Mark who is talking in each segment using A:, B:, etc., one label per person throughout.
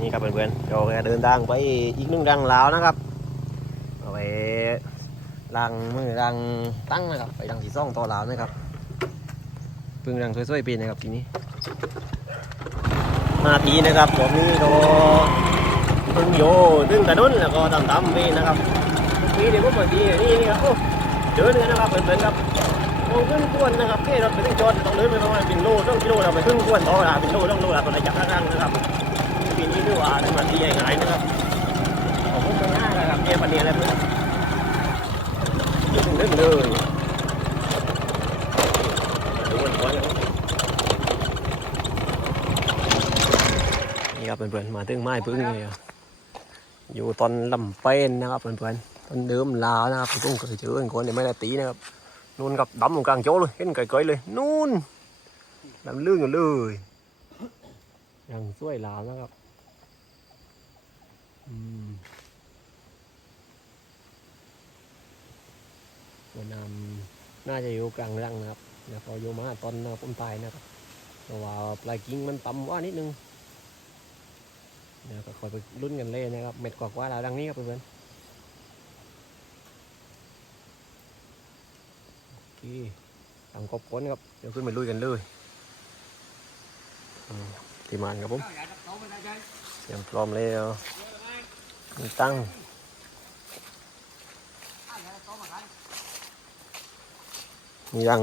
A: นี่ครับเพื่อนๆเราจะเดินทางไปอีกหนึ่งรังลาวนะครับเอาไปรังมือรังตั้งนะครับ ไปรังสีซ่องต่อลาวนะครับเพึ่งรังสวยๆปีนะครับทีนี้ มาทีนะครับผมนี้ก็เพึ่งโยดึงกระดุนแล้วก็ตำตำๆปีนะครับปีเดี๋ยวผมเปิดทีนี่นี่ครับโอ้เดินกันนะครับเพื่อนๆครับโอ้ขึ้นกวนนะครับที่เราไปถึงจอดต้องเดินไปประมาณเป็นโลต้องกิโลเราไปขึ้นกวนต่อลาเป็นโลต้องโลละคนละจักรรังนะครับี้ด้วยว่ามาที่ใหญ่หายนะครับผมก็ง่ายนะครับเกี่ยปันนี้อะไรเพื่อนดเรื่องเลยดูมันก่อนนะครับนี่ครับเพื่อนๆมาถึงไม้พึ่งเลยอะอยู่ตอนลำเป็นนะครับเพื่อนๆตอนเดิมลาวนะครับผมเคยเจอกันคนเดี๋ยวไม่ได้ตีนะครับนู่นกับดำตรงกลางโจ้เลยเห็นไกลๆเลยนู่นลำลื่นกันเลยยังสวยลาวนะครับ ตัวนำน่าจะอยู่กลางรังนะครับ แล้วพอโยมาตอนผมตายนะครับเพราะว่าปลายกิ้งมันต่ำกว่านิดนึงเดี๋ยวก็คอยไปลุ้นกันเลยนะครับ เม็ดกว่าๆแล้วดังนี้ครับเพื่อนโอเคตามกบก้นครับ เดี๋ยวขึ้นไปลุยกันเลยอืมทีมานครับผมเตรียมพร้อมแล้ว ตั้งมีรัง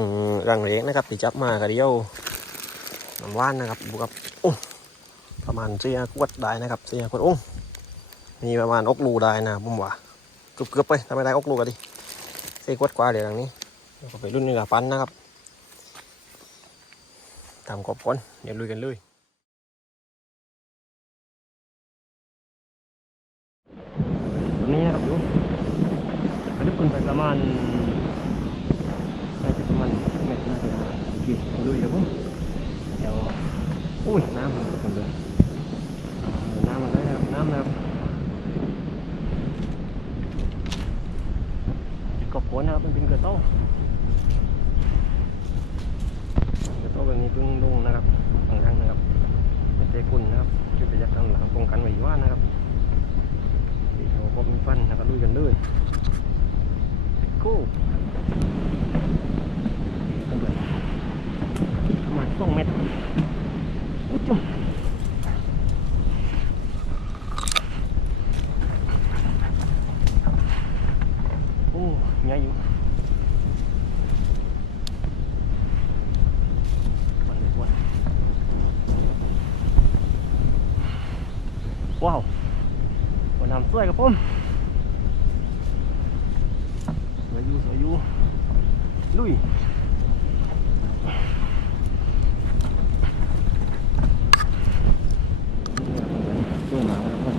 A: รังเล็กนะครับที่จับมากระเดียวน้ำว่านนะครับบวกกับโอ้ประมาณเสียขวดได้นะครับเสียขวดโอ้มีประมาณอกลูได้นะผมว่าเกือบเกือบๆไปทำไมได้อกลูกันดิเสียขวดกว่าเดี๋ยวหลังนี้เดี๋ยวก็ไปรุ่นนี้กับฟันนะครับตามกบก่อนเดี๋ยวลุยกันเลย ตรงนี้นะครับดูกระดึบขึ้นไปประ มาณน่าจะประมาณเมตรน่าจะประมาณโอเคดูอีกครับผมเดี๋ยวอุ้ยน้ำมันกันเลยน้ำมันได้ครับน้ำนะครับกบโขนนะครับมันเป็นกระโต้กระโต้แบบนี้เพิ่งลงนะครับบางครั้งนะครับไม่ใช่คุณนะครับช่วยประหยัดกำลังป้องกันไว้ว่านะครับเดีโอ้ก็มีฟันแล้วก็ลุยกันเลย กูกันเลยประมาณสองเมตรอุ๊ยจุ๊บโอ้ใหญ่อยู่ว้าววันน้ำสวยครับผม สวยอยู่สวยอยู่ลุยช่วยมาแล้วครับ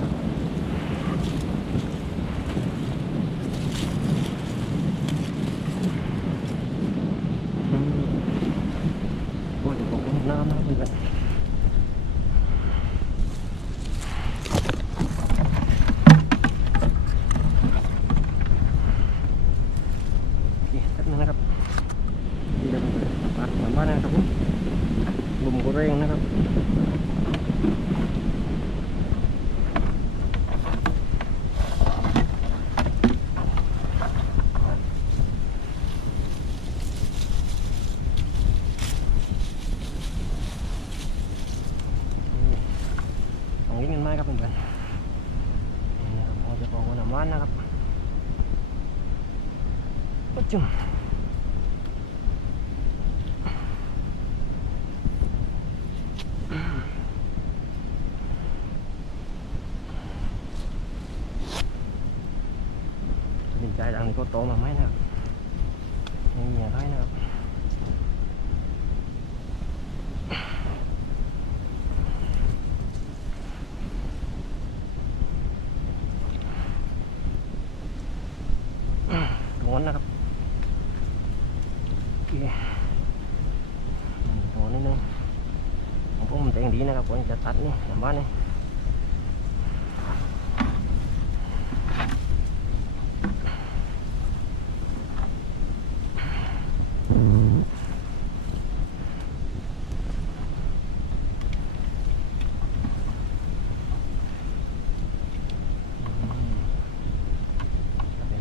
A: โอ้ยเดี๋ยวผมก็น้ำนะเพื่อน โอเคแป๊บนึงนะครับนี่เราปาดหวานบ้านนะครับผมบุ่มก็เร่งนะครับสองลิ้นกันมากครับเพื่อนๆนี่นะครับเราจะบอกว่าน้ำหวานนะครับ ปุ๊บจุ่มดินใจดัง ผมแต่งดีนะครับผมจะตัดนี่หลังบ้านนี่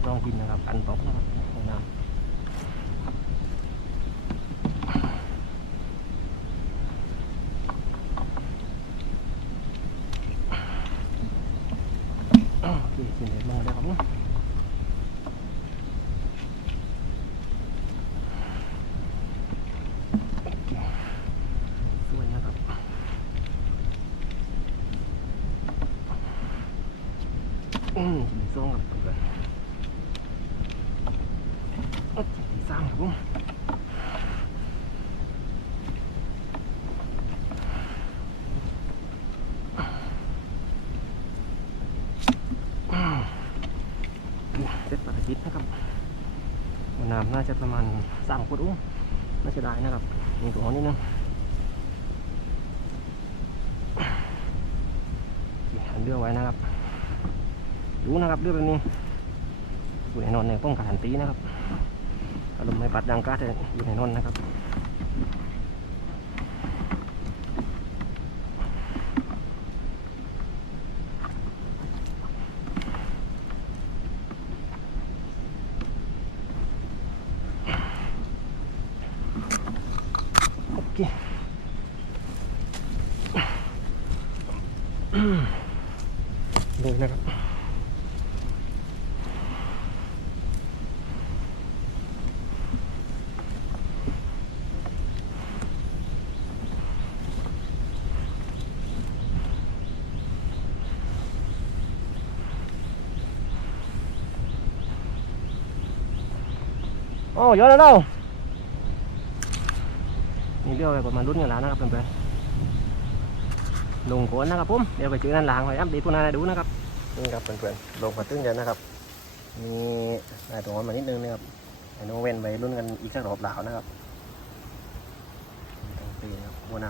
A: ต้องกินนะครับกันตกนะครับ โอเคขึ้นเลยมาแล้วครับผมสวยนะครับ อืมสีส้มกับตัวกันอ๊ะสีสามครับผมอืม เสร็จปฏิทินนะครับมันน้ำน่าจะประมาณสามขวดอุ้มน่าจะได้นะครับมีตัวนี้นึงหันเรือไว้นะครับดูนะครับเรื่อแบบนี้อยู่ในนอนในป้องกันตีนะครับอารมณ์ไม่ปัดดังกาแต่อยู่ในนอนนะครับ โอเคดูนะครับ โอ้เยอะแล้วเนาะนี่เรียกอะไรประมาณรุ่นกันแล้วนะครับเพื่อนๆลงโขนนะครับผมเดี๋ยวไปเจอกันหลังไปอัปเดตพวกนั้นให้ดูนะครับนี่ครับเพื่อนๆลงมาตึ้งกันนะครับมีนายตัวมานิดนึงนะครับไอ้น้องเว้นไปรุ่นกันอีกสักรอบหลาวนะครับตั้งปีนะครับบัวน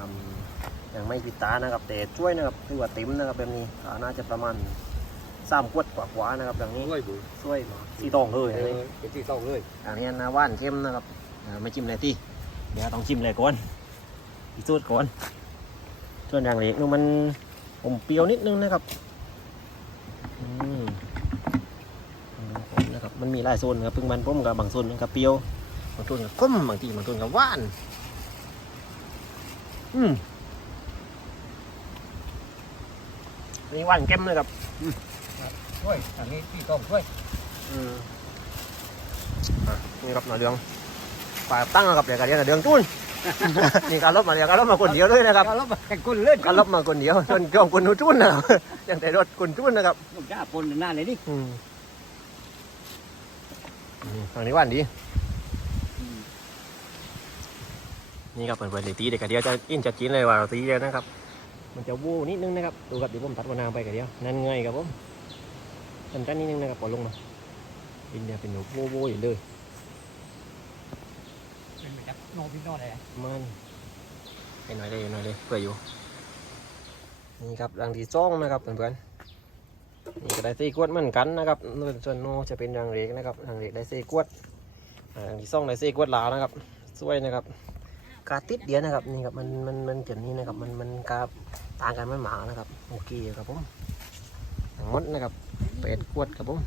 A: ำยังไม่ปิดตานะครับแต่ช่วยนะครับถือว่าเต็มนะครับแบบนี้อ่าน่าจะประมาณสามขวดกว่าๆนะครับอย่างนี้
B: ช่วยบุญ
A: ช่วยสีตองเลย
B: เอ
A: อันนี้
B: อเป็นที่ต้องเลย
A: อันนี้นะว่านเข้มนะครับอ่าไม่จิ้มเลยที่เดี๋ยวต้องจิ้มเลยก่อนอีกสูตรก่อนส่วนอย่างเล็กนู่นมันอมเปรี้ยวนิดนึงนะครับอืมอืมผมนะครับ มันมีหลายโซนนะครับพึ่งมันผมกับบางโซนมันกับเปรี้ยวบางโซนกับก้มบางทีบางโซนกับหว่าน อืมอันนี่หว่านเข้มเลยครับ
B: ช่วยอันนี้ที่ต้องช่วย
A: อืมอะนี่ครับหนาเดือง ฝายตั้งกับเดี๋ยวกันเดี๋ยวหนาเดืองจุ้นนี่การลบมาเดี๋ยวการลบมาคนเดียวเลยนะครับ
B: การลบแข่งกุนเล่น
A: การลบมาคนเดียวส่วนกองคนหูจุนนะครับยังแต่รถคนจุ้นนะครับ
B: ลูกจ้าปนหน้าเลย
A: นี่ทางนี้ว่านดีนี่ครับเปิดเปิดเลยตีเด็กกันเดียวจะอินจัดจีนเลยว่าตีเดียวนะครับ มันจะวูนิดนึงนะครับดูครับเดี๋ยวผมตัดวานาไปกันเดียวนั่นไงยครับผมตันตันนิดนึงนะครับปล่อยลงมาดินเนี่ยเป็นหนูโว้โว้อยู่เลย
B: เป็นแบบโนบินโนเลย
A: มันไปหน่อยเลยหน่อยเลยเพื่ออยู่ นี่ครับรังที่ซ่องนะครับเพื่อนๆนี่ก็ได้สี่กวดเหมือนกันนะครับส่วนโนจะเป็นรังเล็กนะครับรังเล็กได้สี่กวดรังที่ซ่องได้สี่กวดลานะครับสวยนะครับกาติดเดียวนะครับนี่ครับมันมันมันเจ็บนี้นะครับมันมันกาต่างกันไม่หมานะครับโอเคครับผมทั้งหมดนะครับแปดกวดครับผม